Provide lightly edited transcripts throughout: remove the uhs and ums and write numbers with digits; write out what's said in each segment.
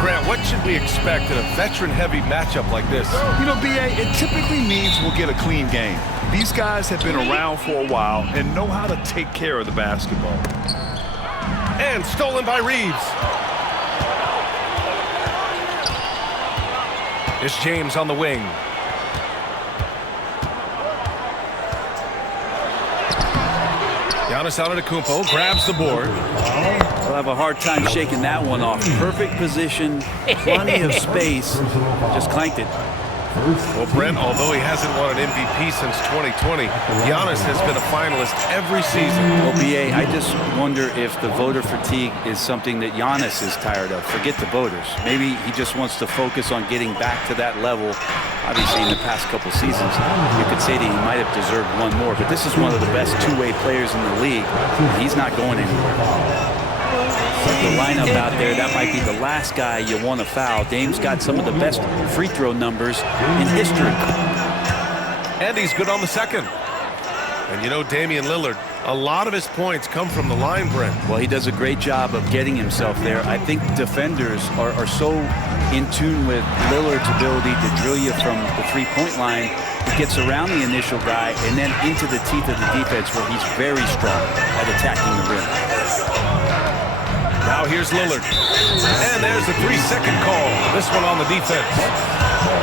Grant, what should we expect in a veteran-heavy matchup like this? You know, B.A., it typically means we'll get a clean game. These guys have been around for a while and know how to take care of the basketball. And stolen by Reeves. It's James on the wing. Giannis Antetokounmpo grabs the board. We'll have a hard time shaking that one off. Perfect position, plenty of space, just clanked it. Well, Brent, although he hasn't won an MVP since 2020, Giannis has been a finalist every season. Well, B.A., I just wonder if the voter fatigue is something that Giannis is tired of. Forget the voters. Maybe he just wants to focus on getting back to that level. Obviously, in the past couple seasons, you could say that he might have deserved one more, but this is one of the best two-way players in the league. He's not going anywhere. The lineup out there, that might be the last guy you want to foul. Dame's got some of the best free throw numbers in history. And he's good on the second. And you know, Damian Lillard, a lot of his points come from the line, Brent. Well, he does a great job of getting himself there. I think defenders are so in tune with Lillard's ability to drill you from the three-point line. He gets around the initial guy and then into the teeth of the defense where he's very strong at attacking the rim. Now here's Lillard. And there's a 3-second call. This one on the defense.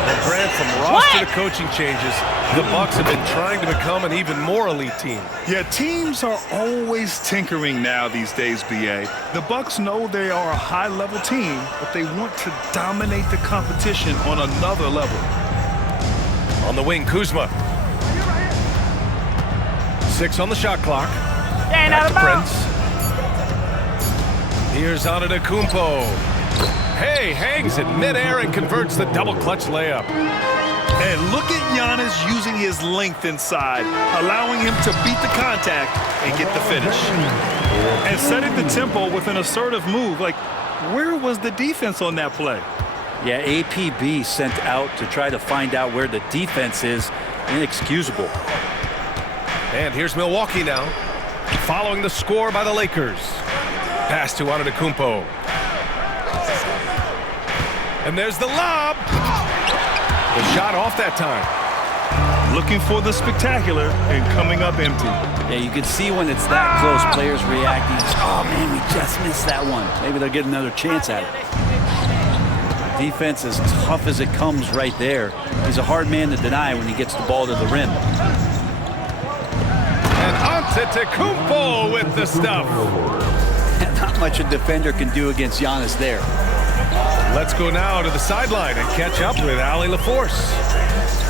And Grant, from roster to coaching changes, the Bucks have been trying to become an even more elite team. Yeah, teams are always tinkering now these days, B.A. The Bucks know they are a high-level team, but they want to dominate the competition on another level. On the wing, Kuzma. 6 on the shot clock. Back to Prince. Here's Antetokounmpo. Hey, hangs it midair and converts the double clutch layup. And look at Giannis using his length inside, allowing him to beat the contact and get the finish. And setting the tempo with an assertive move. Like, where was the defense on that play? Yeah, APB sent out to try to find out where the defense is. Inexcusable. And here's Milwaukee now, following the score by the Lakers. Pass to Antetokounmpo. And there's the lob. The shot off that time. Looking for the spectacular and coming up empty. Yeah, you can see when it's that close, players reacting. Oh, man, we just missed that one. Maybe they'll get another chance at it. Defense as tough as it comes right there. He's a hard man to deny when he gets the ball to the rim. And Antetokounmpo with the stuff. Not much a defender can do against Giannis there. Let's go now to the sideline and catch up with Allie LaForce.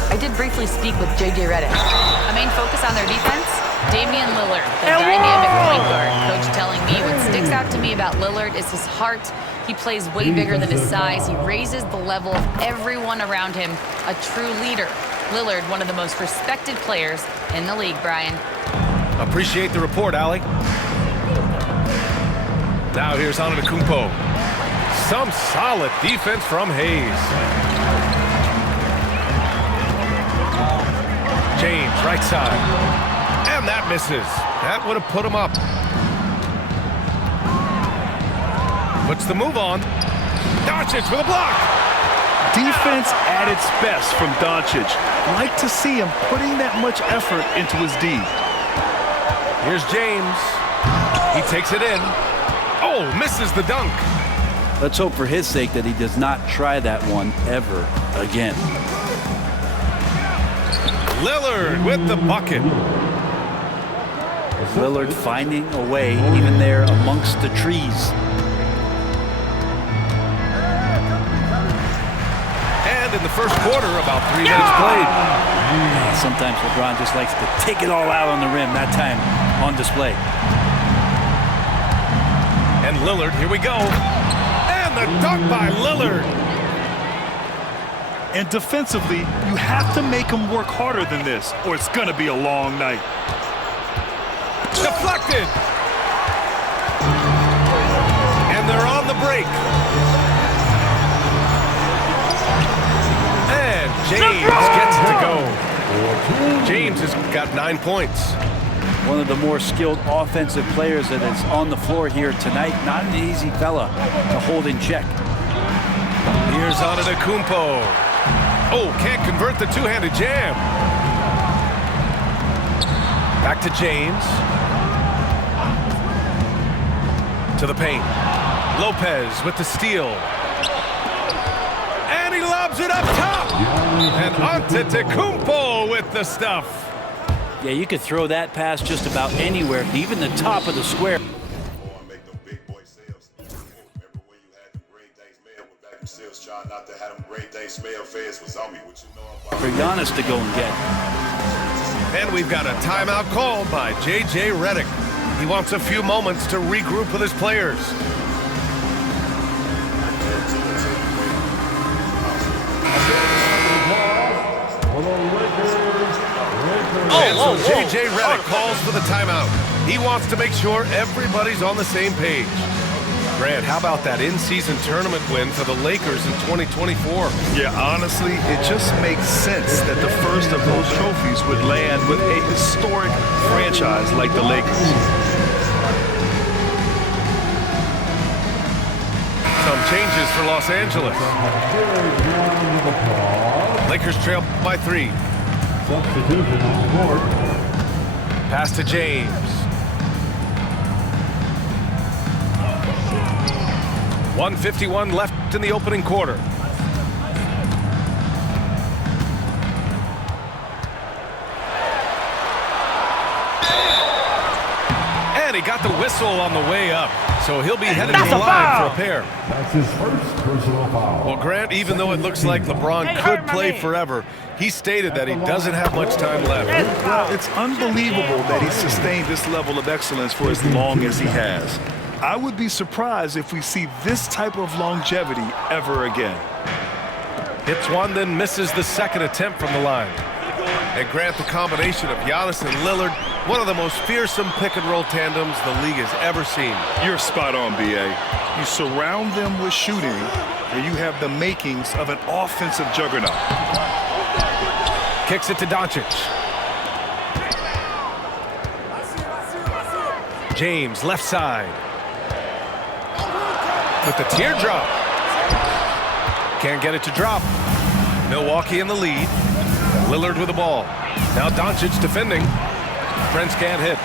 I did briefly speak with J.J. Redick. A main focus on their defense, Damian Lillard, the dynamic point guard. Coach telling me what sticks out to me about Lillard is his heart. He plays way bigger than his size. He raises the level of everyone around him. A true leader. Lillard, one of the most respected players in the league, Brian. Appreciate the report, Allie. Now here's Antetokounmpo. Some solid defense from Hayes. James, right side. And that misses. That would have put him up. Puts the move on. Doncic with a block. Defense at its best from Doncic. Like to see him putting that much effort into his D. Here's James. He takes it in. Oh, misses the dunk. Let's hope for his sake that he does not try that one ever again. Lillard with the bucket. Lillard finding a way even there amongst the trees. And in the first quarter, about 3 minutes played. Sometimes LeBron just likes to take it all out on the rim, that time on display. And Lillard, here we go. And the dunk by Lillard. And defensively, you have to make him work harder than this, or it's going to be a long night. Deflected. And they're on the break. And James gets it to go. James has got 9 points. One of the more skilled offensive players that is on the floor here tonight. Not an easy fella to hold in check. Here's Antetokounmpo. Oh, can't convert the two-handed jam. Back to James. To the paint. Lopez with the steal. And he lobs it up top. And Antetokounmpo with the stuff. Yeah, you could throw that pass just about anywhere, even the top of the square. For Giannis to go and get. And we've got a timeout called by J.J. Redick. He wants a few moments to regroup with his players. And so J.J. Redick calls for the timeout. He wants to make sure everybody's on the same page. Grant, how about that in-season tournament win for the Lakers in 2024? Yeah, honestly, it just makes sense that the first of those trophies would land with a historic franchise like the Lakers. Some changes for Los Angeles. Lakers trail by 3. Substitution on the board. Pass to James. .151 left in the opening quarter. And he got the whistle on the way up. So he'll be headed to the line for a pair. That's his first personal foul. Well, Grant, even though it looks like LeBron could play forever, he stated that he doesn't have much time left. It's unbelievable that he sustained this level of excellence for as long as he has. I would be surprised if we see this type of longevity ever again. Hits one, then misses the second attempt from the line. And Grant, the combination of Giannis and Lillard, one of the most fearsome pick-and-roll tandems the league has ever seen. You're spot on, B.A. You surround them with shooting, and you have the makings of an offensive juggernaut. Kicks it to Doncic. James, left side. With the teardrop. Can't get it to drop. Milwaukee in the lead. Lillard with the ball. Now Doncic defending. Prince can't hit.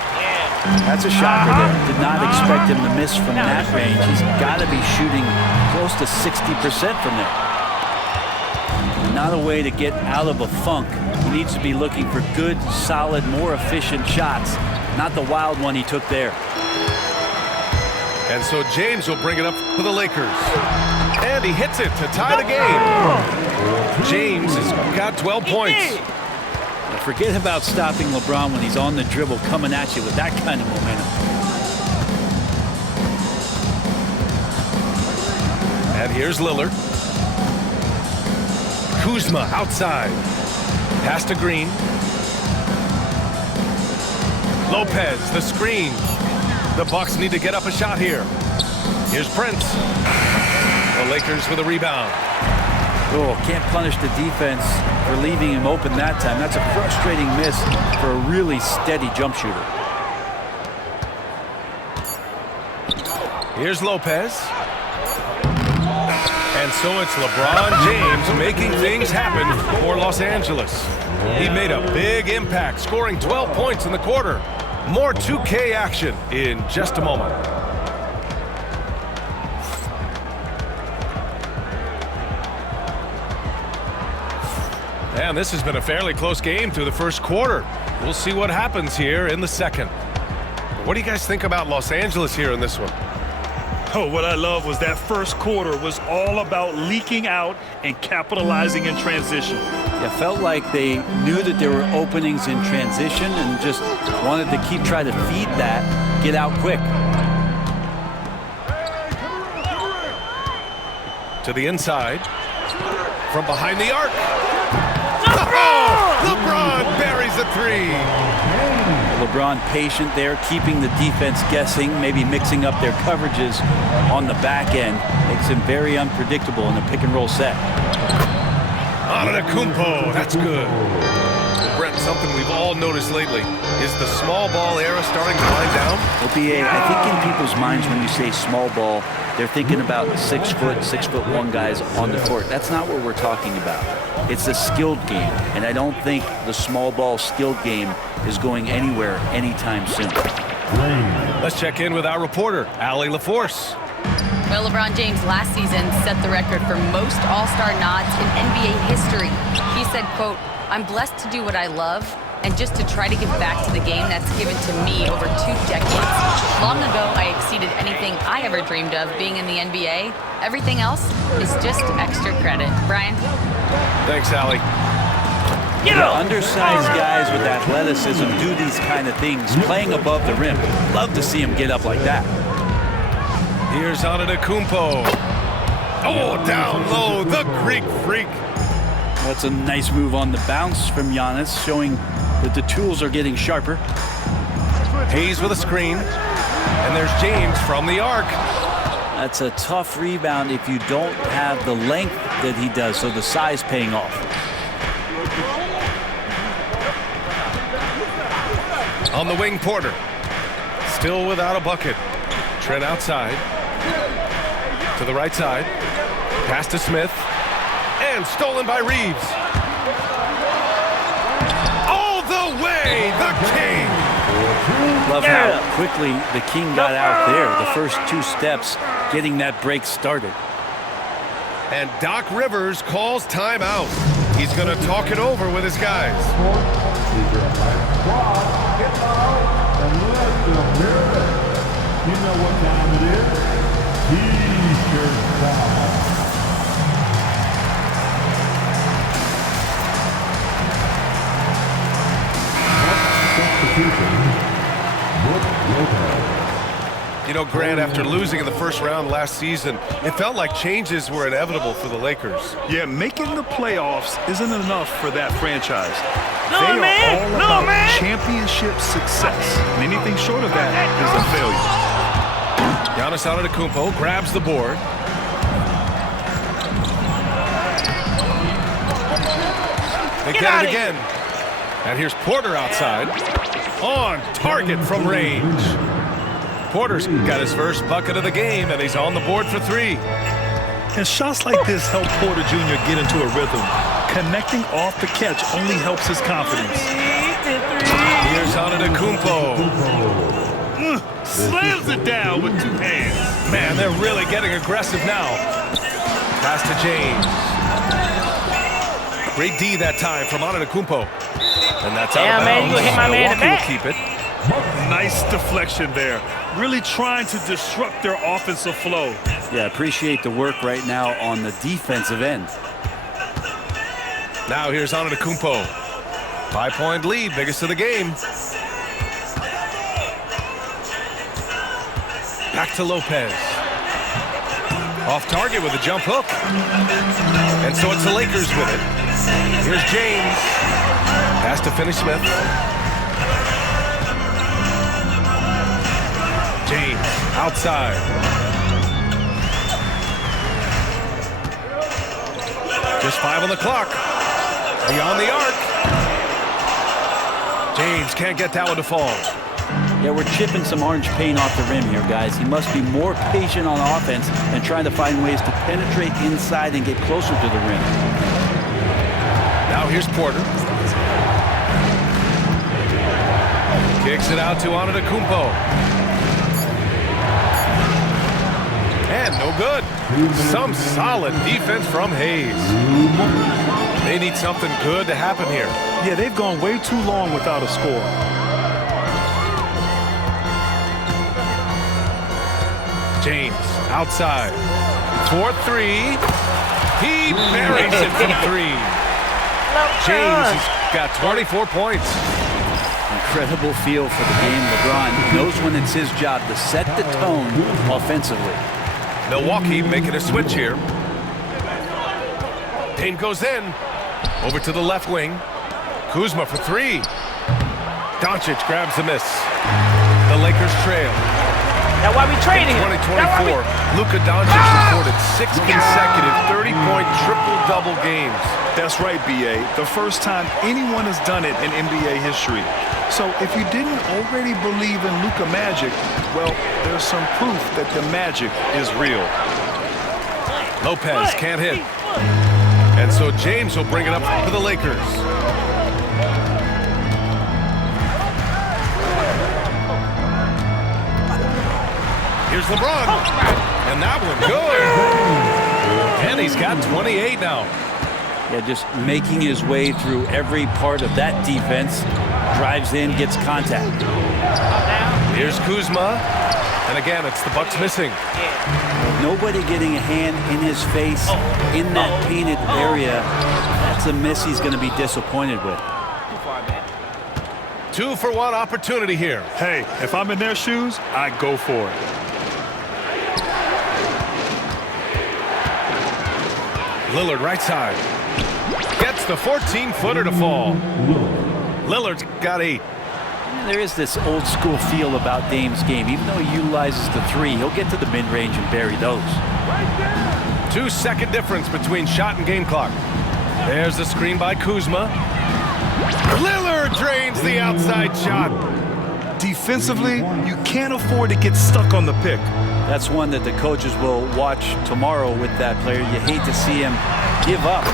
That's a shocker there. Did not expect him to miss from that range. He's got to be shooting close to 60% from there. Not a way to get out of a funk. He needs to be looking for good, solid, more efficient shots. Not the wild one he took there. And so James will bring it up for the Lakers. And he hits it to tie the game. James has got 12 points. Forget about stopping LeBron when he's on the dribble coming at you with that kind of momentum. And here's Lillard. Kuzma outside. Pass to Green. Lopez, the screen. The Bucks need to get up a shot here. Here's Prince. The Lakers with a rebound. Oh, can't punish the defense for leaving him open that time. That's a frustrating miss for a really steady jump shooter. Here's Lopez. And so it's LeBron James making things happen for Los Angeles. He made a big impact, scoring 12 points in the quarter. More 2K action in just a moment. And this has been a fairly close game through the first quarter. We'll see what happens here in the second. What do you guys think about Los Angeles here in this one? Oh, what I love was that first quarter was all about leaking out and capitalizing in transition. It felt like they knew that there were openings in transition and just wanted to keep trying to feed that, get out quick. To the inside. From behind the arc. Oh, LeBron buries a three. LeBron patient there, keeping the defense guessing, maybe mixing up their coverages on the back end. Makes him very unpredictable in the pick-and-roll set. Antetokounmpo, that's good. Brett, something we've all noticed lately is the small ball era starting to wind down. Well, BA, I think in people's minds when you say small ball, they're thinking about 6 foot, 6'1" guys on the court. That's not what we're talking about. It's a skilled game, and I don't think the small ball skilled game is going anywhere anytime soon. Let's check in with our reporter, Allie LaForce. Well, LeBron James last season set the record for most All-Star nods in NBA history. He said, quote, "I'm blessed to do what I love and just to try to give back to the game that's given to me over 2 decades. Long ago, I exceeded anything I ever dreamed of being in the NBA. Everything else is just extra credit." Brian? Thanks, Allie. Undersized guys with athleticism do these kind of things, playing above the rim. Love to see him get up like that. Here's Antetokounmpo. Oh, down low, the Greek freak. That's a nice move on the bounce from Giannis, showing that the tools are getting sharper. Hayes with a screen, and there's James from the arc. That's a tough rebound if you don't have the length that he does, so the size paying off. On the wing, Porter. Still without a bucket. Trent outside. To the right side. Pass to Smith. And stolen by Reeves. All the way, the King. Love how quickly the King got out there. The first 2 steps getting that break started. And Doc Rivers calls timeout. He's going to talk it over with his guys. You know what time it is? T-shirt time. You know, Grant, after losing in the first round last season, it felt like changes were inevitable for the Lakers. Yeah, making the playoffs isn't enough for that franchise. No, they are man. all No, about man. championship success. And anything short of that is a failure. Giannis Antetokounmpo grabs the board. They get it again. And here's Porter outside. On target from range. Porter's got his first bucket of the game, and he's on the board for 3. And shots like this help Porter Jr. get into a rhythm. Connecting off the catch only helps his confidence. Here's Antetokounmpo. Slams it down with 2 hands. Man, they're really getting aggressive now. Pass to James. Great D that time from Antetokounmpo. And that's out of man, bounds. you hit my man in the Milwaukee will back. keep it. Nice deflection there. Really trying to disrupt their offensive flow. Yeah, appreciate the work right now on the defensive end. Now here's Antetokounmpo. 5-point lead, biggest of the game. Back to Lopez. Off target with a jump hook. And so it's the Lakers with it. Here's James. Pass to Finney Smith. James outside. Just 5 on the clock. Beyond the arc. James can't get that one to fall. Yeah, we're chipping some orange paint off the rim here, guys. He must be more patient on offense and trying to find ways to penetrate inside and get closer to the rim. Now here's Porter. Kicks it out to Antetokounmpo. And no good. Some solid defense from Hayes. They need something good to happen here. Yeah, they've gone way too long without a score. James outside. 4-3. He buries it from 3. James has got 24 points. Incredible feel for the game. LeBron knows when it's his job to set the tone offensively. Milwaukee making a switch here. Dame goes in. Over to the left wing. Kuzma for 3. Doncic grabs the miss. The Lakers trail. That's why we traded him. In 2024, Luka Doncic recorded 6 consecutive 30-point triple-double games. That's right, B.A. The first time anyone has done it in NBA history. So if you didn't already believe in Luka magic, well, there's some proof that the magic is real. Lopez can't hit. And so James will bring it up for the Lakers. Here's LeBron. And that one good. And he's got 28 now. Yeah, just making his way through every part of that defense. Drives in, gets contact. Here's Kuzma. And again, it's the Bucks missing. Nobody getting a hand in his face in that painted area. That's a miss he's going to be disappointed with. 2-for-1 opportunity here. Hey, if I'm in their shoes, I go for it. Lillard right side. Gets the 14-footer to fall. Lillard's got 8. There is this old school feel about Dame's game. Even though he utilizes the 3, he'll get to the mid-range and bury those. 2-second difference between shot and game clock. There's the screen by Kuzma. Lillard drains the outside shot. Defensively, you can't afford to get stuck on the pick. That's one that the coaches will watch tomorrow with that player. You hate to see him give up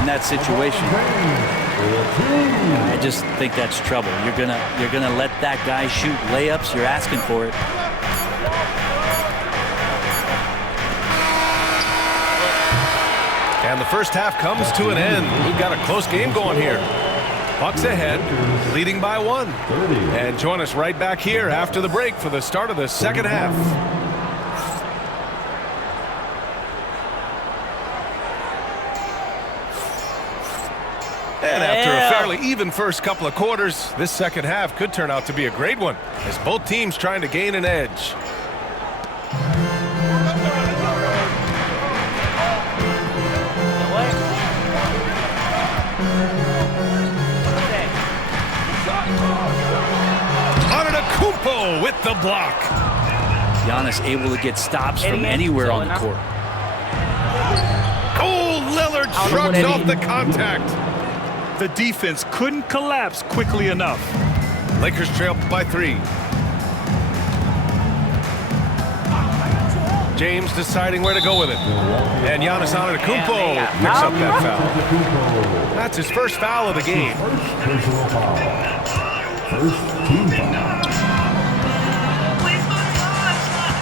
in that situation. I just think that's trouble. You're gonna let that guy shoot layups. You're asking for it. And the first half comes to an end. We've got a close game going here. Bucks ahead, leading by 1. And join us right back here after the break for the start of the second half. And after a fairly even first couple of quarters, this second half could turn out to be a great one as both teams trying to gain an edge. Antetokounmpo with the block. Giannis able to get stops from anywhere on the court. Oh, Lillard shrugs off the contact. The defense couldn't collapse quickly enough. Lakers trail by 3. James deciding where to go with it. And Giannis Antetokounmpo picks up that foul. That's his first foul of the game.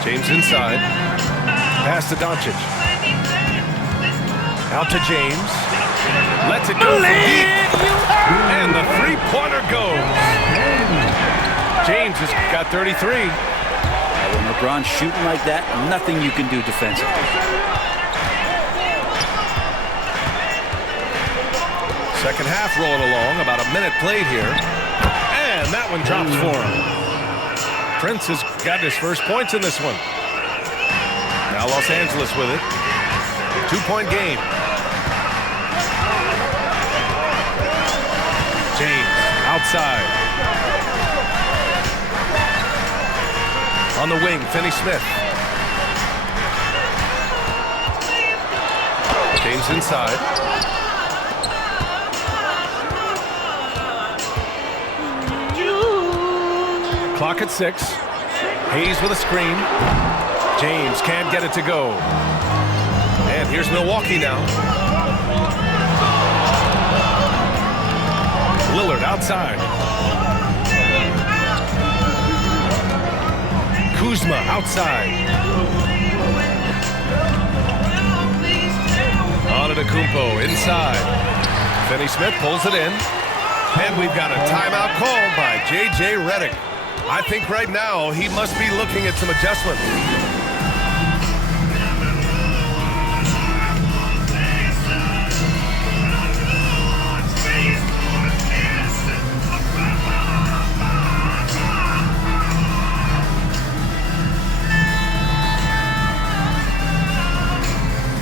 James inside. Pass to Doncic. Out to James. Lets it go from deep. And the three-pointer goes. James has got 33. When LeBron's shooting like that, nothing you can do defensively. Second half rolling along, about a minute played here. And that one drops for him. Prince has got his first points in this one. Now Los Angeles with it. 2-point game. James outside. On the wing, Finney-Smith. James inside. Clock at 6. Hayes with a screen. James can't get it to go. And here's Milwaukee now. Lillard outside. Kuzma outside. Antetokounmpo inside. Finney-Smith pulls it in. And we've got a timeout called by J.J. Redick. I think right now he must be looking at some adjustments.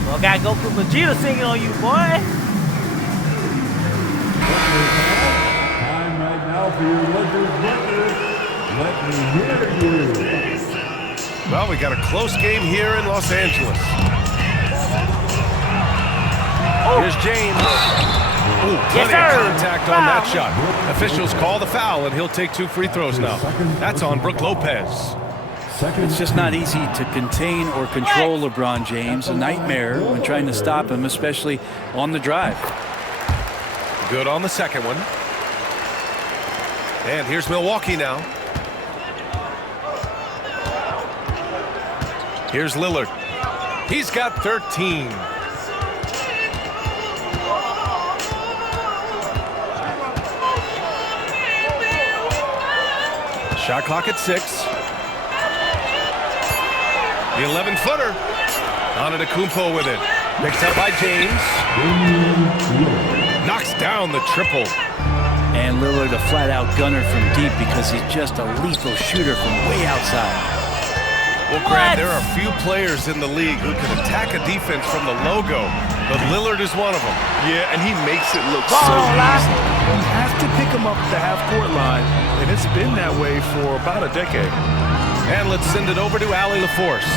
Well, gotta go for Vegeta singing on you, boy. Time right now for your Lakers record. Let me hear you. Well, we got a close game here in Los Angeles. Here's James. Ooh, plenty of contact on that shot. Officials call the foul, and he'll take 2 free throws now. That's on Brook Lopez. It's just not easy to contain or control LeBron James. A nightmare when trying to stop him, especially on the drive. Good on the second one. And here's Milwaukee now. Here's Lillard. He's got 13. Shot clock at 6. The 11-footer. Antetokounmpo with it. Picked up by James. Knocks down the triple. And Lillard a flat-out gunner from deep because he's just a lethal shooter from way outside. Well, Grant, there are few players in the league who can attack a defense from the logo, but Lillard is one of them. Yeah, and he makes it look so easy. You have to pick him up at the half-court line, and it's been that way for about a decade. And let's send it over to Allie LaForce.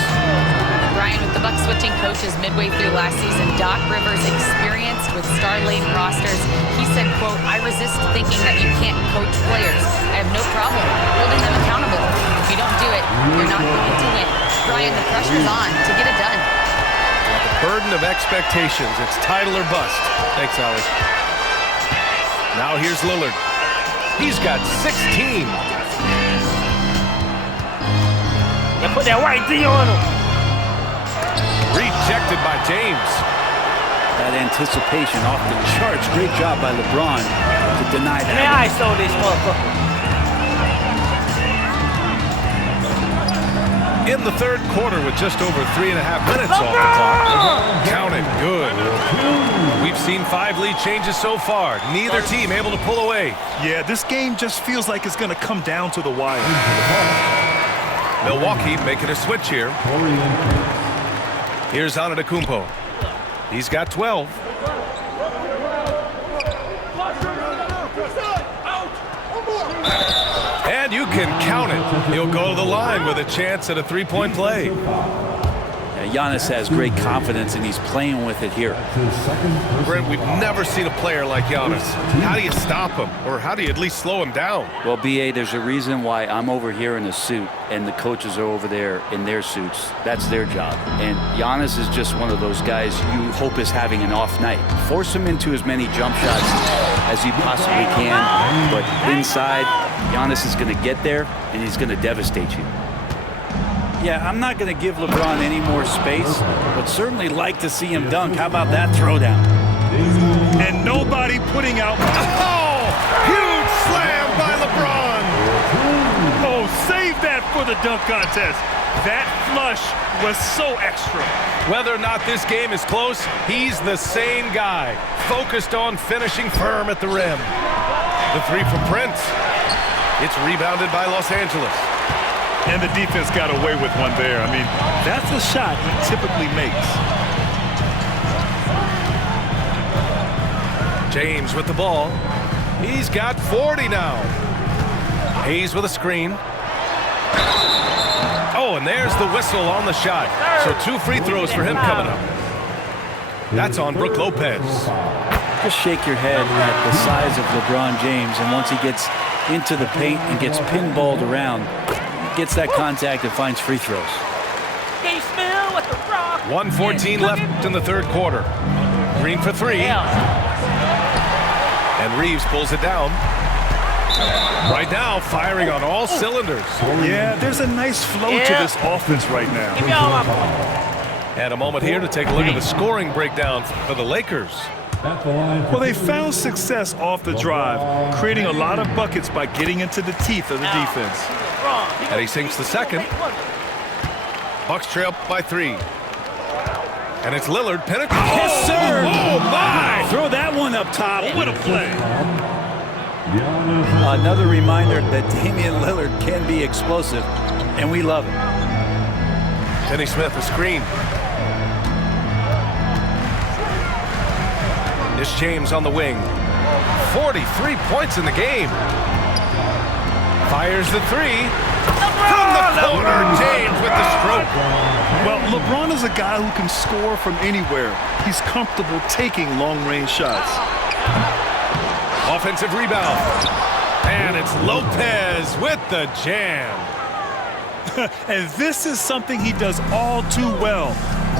Brian, with the Bucks switching coaches midway through last season, Doc Rivers experienced with star-laden rosters. He said, quote, "I resist thinking that you can't coach players. I have no problem holding them accountable. If you don't do it, you're not going to win." Brian, the pressure's on to get it done. The burden of expectations. It's title or bust. Thanks, Allie. Now here's Lillard. He's got 16. They put that white D on him. Rejected by James. That anticipation off the charts. Great job by LeBron to deny that. Man, I saw this motherfucker. In the third quarter with just over 3.5 minutes off the clock. Count it. Good. We've seen 5 lead changes so far. Neither team able to pull away. Yeah, this game just feels like it's going to come down to the wire. Milwaukee making a switch here. Here's Antetokounmpo. He's got 12. And you can count it. He'll go to the line with a chance at a 3-point play. Giannis has great confidence, and he's playing with it here. Brent, we've never seen a player like Giannis. How do you stop him? Or how do you at least slow him down? Well, B.A., there's a reason why I'm over here in a suit and the coaches are over there in their suits. That's their job. And Giannis is just one of those guys you hope is having an off night. Force him into as many jump shots as you possibly can. But inside, Giannis is going to get there, and he's going to devastate you. Yeah, I'm not going to give LeBron any more space, but certainly like to see him dunk. How about that throwdown? And nobody putting out. Oh, huge slam by LeBron. Oh, save that for the dunk contest. That flush was so extra. Whether or not this game is close, he's the same guy, focused on finishing firm at the rim. The 3 from Prince. It's rebounded by Los Angeles. And the defense got away with one there. I mean, that's a shot he typically makes. James with the ball. He's got 40 now. Hayes with a screen. Oh, and there's the whistle on the shot. So 2 free throws for him coming up. That's on Brook Lopez. Just shake your head at the size of LeBron James, and once he gets into the paint and gets pinballed around, gets that contact and finds free throws. 1:14 left in the third quarter. Green for 3. And Reeves pulls it down. Right now, firing on all cylinders. Yeah, there's a nice flow to this offense right now. And a moment here to take a look at the scoring breakdown for the Lakers. Well, they found success off the drive, creating a lot of buckets by getting into the teeth of the defense. And he sinks the second. Bucks trail by 3. And it's Lillard penetrating. Yes, sir. Oh, my. Throw that one up top. What a play. Another reminder that Damian Lillard can be explosive, and we love him. Denny Smith, a screen. It's James on the wing. 43 points in the game. Fires the 3. From the corner, James with the stroke. Well, LeBron is a guy who can score from anywhere. He's comfortable taking long-range shots. Offensive rebound. And it's Lopez with the jam. And this is something he does all too well.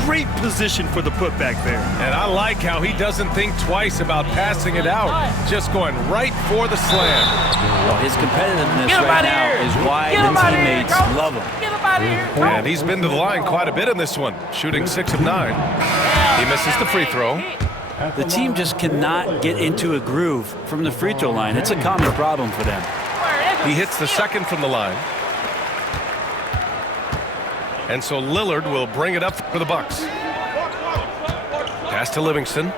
Great position for the putback there. And I like how he doesn't think twice about passing it out, just going right for the slam. Well, his competitiveness right now is why the teammates love him. Get him out of here. And he's been to the line quite a bit in this one, shooting 6 of 9. He misses the free throw. The team just cannot get into a groove from the free throw line. It's a common problem for them. He hits the second from the line. And so Lillard will bring it up for the Bucks. Pass to Livingston.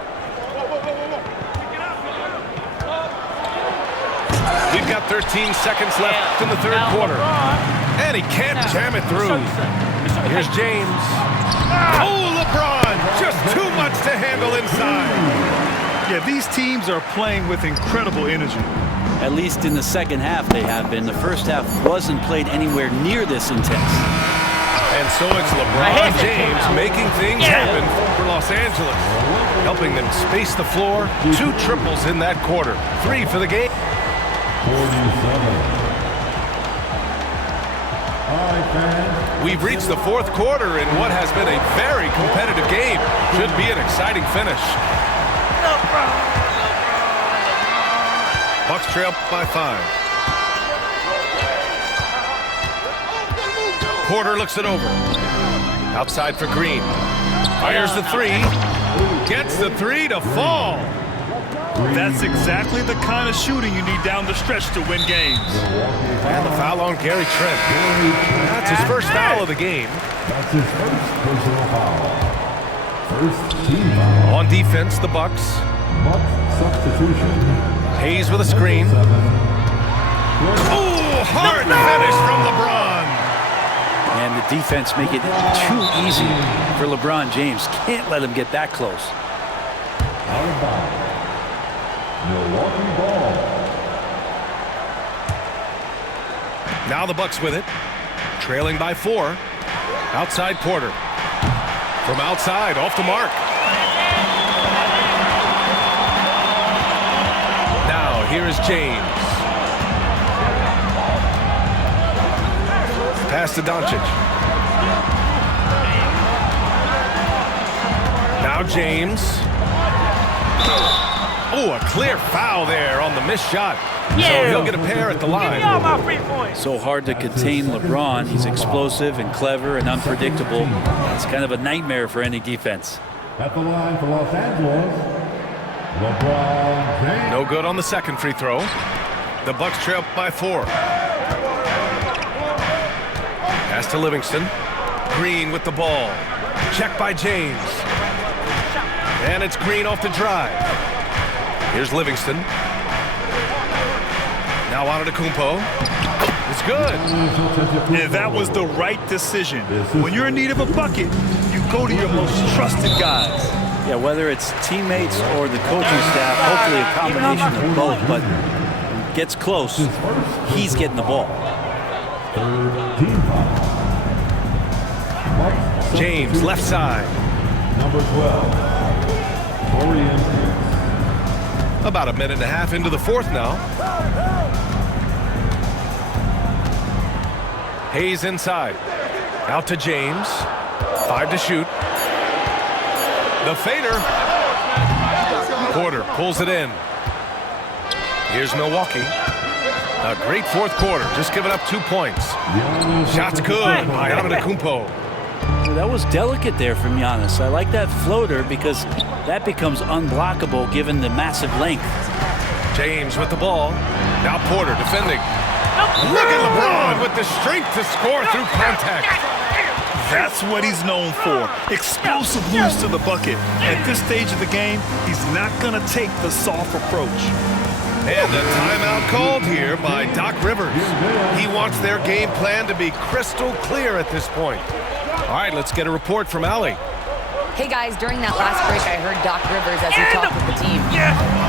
We've got 13 seconds left in the third quarter. And he can't jam it through. Here's James. Oh, LeBron! Just too much to handle inside. Yeah, these teams are playing with incredible energy. At least in the second half they have been. The first half wasn't played anywhere near this intense. And so it's LeBron James making things happen for Los Angeles, helping them space the floor. 2 triples in that quarter. 3 for the game. 47. All right, fans. We've reached the fourth quarter in what has been a very competitive game. Should be an exciting finish. Bucks trail by 5. Porter looks it over. Outside for Green. Fires the 3. Gets the 3 to fall. That's exactly the kind of shooting you need down the stretch to win games. And the foul on Gary Trent. That's his first foul of the game. That's his first personal foul. First team foul. On defense, the Bucks. Bucks substitution. Hayes with a screen. 7. Oh, hard finish from LeBron. And the defense make it too easy for LeBron James. Can't let him get that close. Out of bounds. Milwaukee ball. Now the Bucks with it. Trailing by 4. Outside Porter. From outside, off the mark. Now here is James. Pass to Doncic. Now James. Oh, a clear foul there on the missed shot. So he'll get a pair at the line. Give me all my free points. So hard to contain LeBron. He's explosive and clever and unpredictable. It's kind of a nightmare for any defense. At the line for Los Angeles, LeBron James. No good on the second free throw. The Bucks trail by 4. Pass to Livingston. Green with the ball. Check by James. And it's Green off the drive. Here's Livingston. Now on to Kumpo. It's good. And that was the right decision. When you're in need of a bucket, you go to your most trusted guys. Yeah, whether it's teammates or the coaching staff, hopefully a combination of both, but when it gets close, he's getting the ball. Third team foul. Bucks James, left side. Number 12. Torian. About a minute and a half into the fourth now. Hayes inside. Out to James. 5 to shoot. The fader. Porter pulls it in. Here's Milwaukee. A great fourth quarter. Just giving up 2 points. Shot's good by Antetokounmpo. That was delicate there from Giannis. I like that floater because that becomes unblockable given the massive length. James with the ball. Now Porter defending. Look at LeBron with the strength to score through contact. That's what he's known for. Explosive moves to the bucket. At this stage of the game, he's not going to take the soft approach. And a timeout called here by Doc Rivers. He wants their game plan to be crystal clear at this point. All right, let's get a report from Allie. Hey guys, during that last break, I heard Doc Rivers as he talked with the team.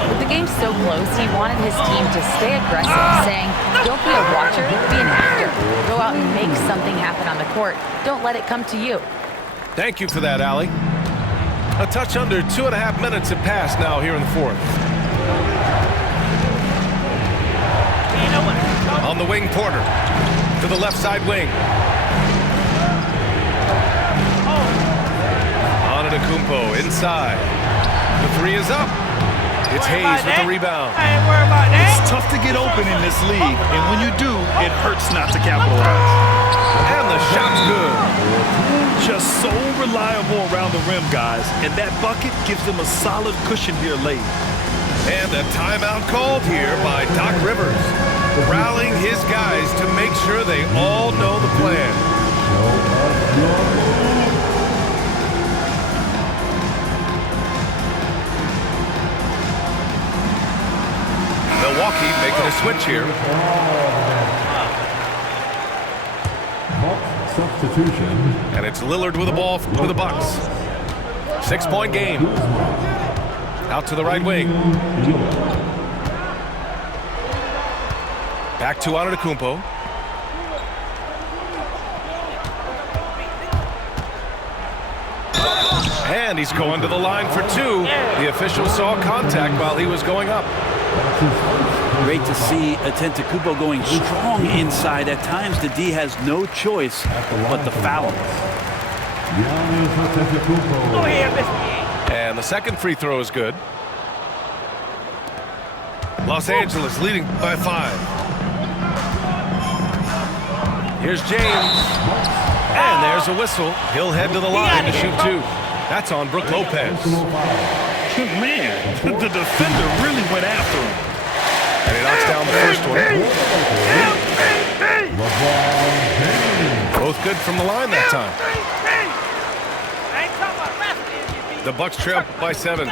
With the game's so close, he wanted his team to stay aggressive, saying, don't be a watcher, be an actor. Go out and make something happen on the court. Don't let it come to you. Thank you for that, Allie. A touch under 2.5 minutes have passed now here in the fourth. On the wing, Porter. To the left side wing. Antetokounmpo inside. The three is up. It's Hayes with the rebound. I ain't worried about that. It's tough to get open in this league, and when you do, it hurts not to capitalize. And the shot's good. Just so reliable around the rim, guys, and that bucket gives them a solid cushion here late. And a timeout called here by Doc Rivers, rallying his guys to make sure they all know the plan. Milwaukee making a switch here. Substitution. And it's Lillard with the ball for the Bucks. 6-point game. Out to the right wing. Back to Antetokounmpo. And he's going to the line for two. The official saw contact while he was going up. Great to see Antetokounmpo going strong inside. At times, the D has no choice but to foul him. Go ahead, Mr. And the second free throw is good. Los Angeles leading by 5. Here's James. And there's a whistle. He'll head to the line to shoot 2. That's on Brook Lopez. Man, the defender really went after him. And he knocks down the first one. Both good from the line that time. The Bucks trail by 7.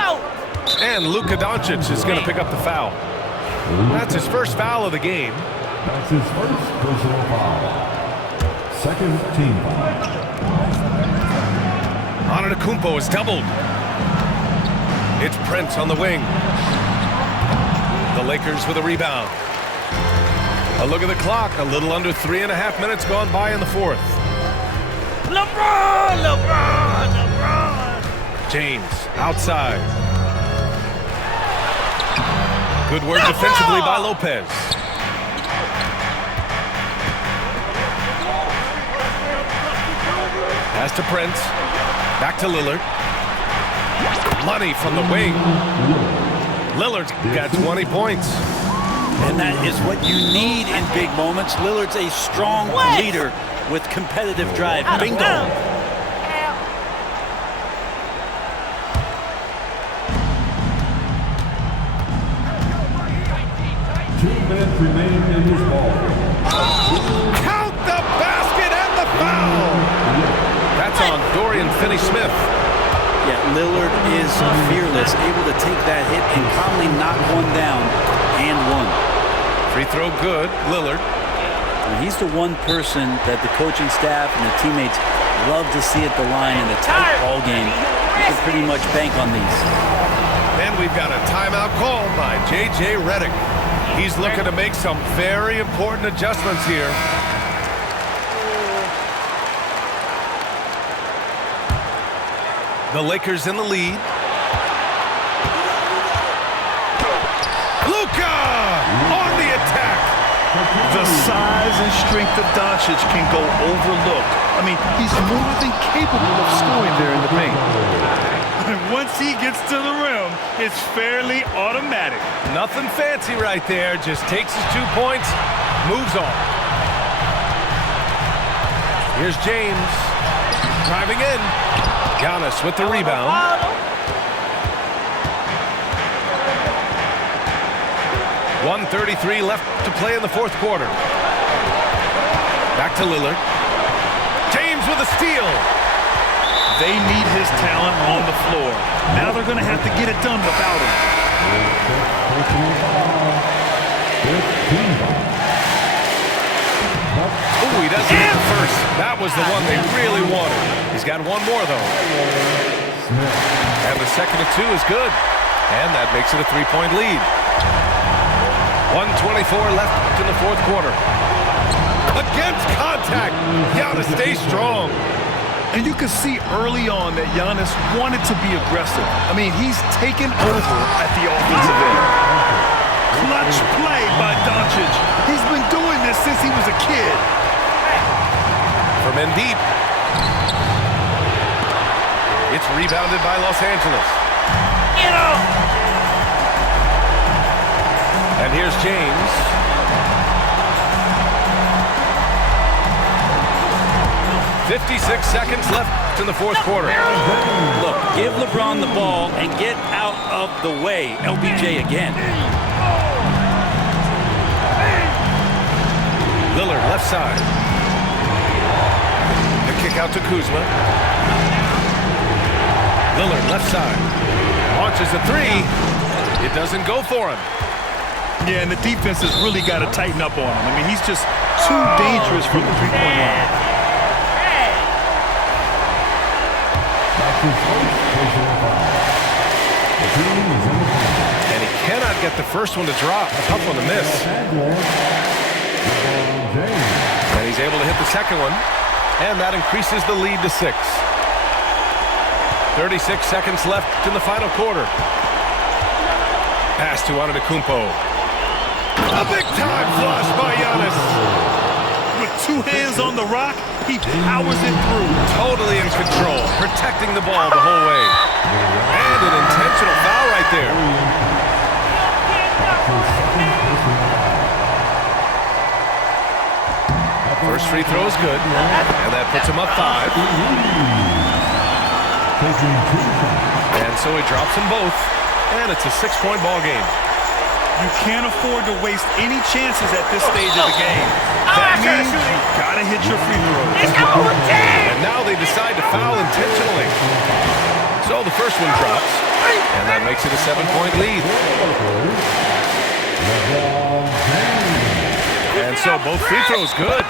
And Luka Doncic is going to pick up the foul. That's his first foul of the game. That's his first personal foul. Second team foul. Antetokounmpo is doubled. It's Prince on the wing. The Lakers with a rebound. A look at the clock. A little under 3.5 minutes gone by in the fourth. LeBron! James outside. Good work defensively by Lopez. Pass to Prince. Back to Lillard. Money from the wing. Lillard's got 20 points. And that is what you need in big moments. Lillard's a strong leader with competitive drive. Bingo. 2 minutes remaining in this ball. Count the basket and the foul. That's on Dorian Finney-Smith. Yeah, Lillard is fearless, able to take that hit and calmly knock one down and one. Free throw good, Lillard. And he's the one person that the coaching staff and the teammates love to see at the line in a tight ball game. You can pretty much bank on these. And we've got a timeout called by J.J. Redick. He's looking to make some very important adjustments here. The Lakers in the lead. Luka on the attack. The size and strength of Doncic can go overlooked. I mean, he's more than capable of scoring there in the paint. And once he gets to the rim, it's fairly automatic. Nothing fancy right there. Just takes his 2 points, moves on. Here's James driving in. Giannis with the rebound. 1:33 left to play in the fourth quarter. Back to Lillard. James with a steal. They need his talent on the floor. Now they're going to have to get it done without him. Oh, he doesn't get the first. That was the one they really wanted. He's got one more, though. And the second of 2 is good. And that makes it a 3-point lead. 1:24 left in the fourth quarter. Against contact. Giannis stays strong. And you can see early on that Giannis wanted to be aggressive. I mean, he's taken over at the offensive end. Clutch play by Doncic. He's been doing this since he was a kid. From in deep. It's rebounded by Los Angeles. Get up! And here's James. "56 seconds left in the fourth quarter." Look, give LeBron the ball and get out of the way. LBJ again. Lillard left side. The kick out to Kuzma. Lillard left side. Launches a three. It doesn't go for him. Yeah, and the defense has really got to tighten up on him. I mean, he's just too dangerous from the three-point line. And he cannot get the first one to drop. A tough one to miss. And he's able to hit the second one. And that increases the lead to 6. 36 seconds left in the final quarter. Pass to Antetokounmpo. A big-time flush by Giannis. With 2 hands on the rock, he powers it through. Totally in control, protecting the ball the whole way. And an intentional foul right there. First free throw is good, and that puts him up 5. And so he drops them both, and it's a 6-point ball game. You can't afford to waste any chances at this stage of the game. That means you gotta hit your free throws. And now they decide to foul intentionally. So the first one drops, and that makes it a 7-point lead. And so both free throws good,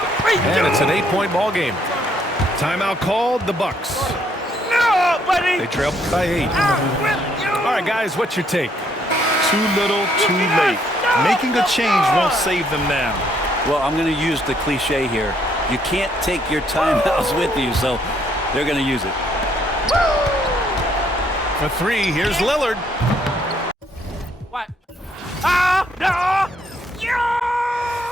and it's an 8-point ball game. Timeout called, the Bucks. No, buddy! They trail by 8. All right, guys, what's your take? Too little, too late. Making a change won't save them now. Well, I'm going to use the cliche here. You can't take your timeouts with you, so they're going to use it. For 3, here's Lillard. What? Ah!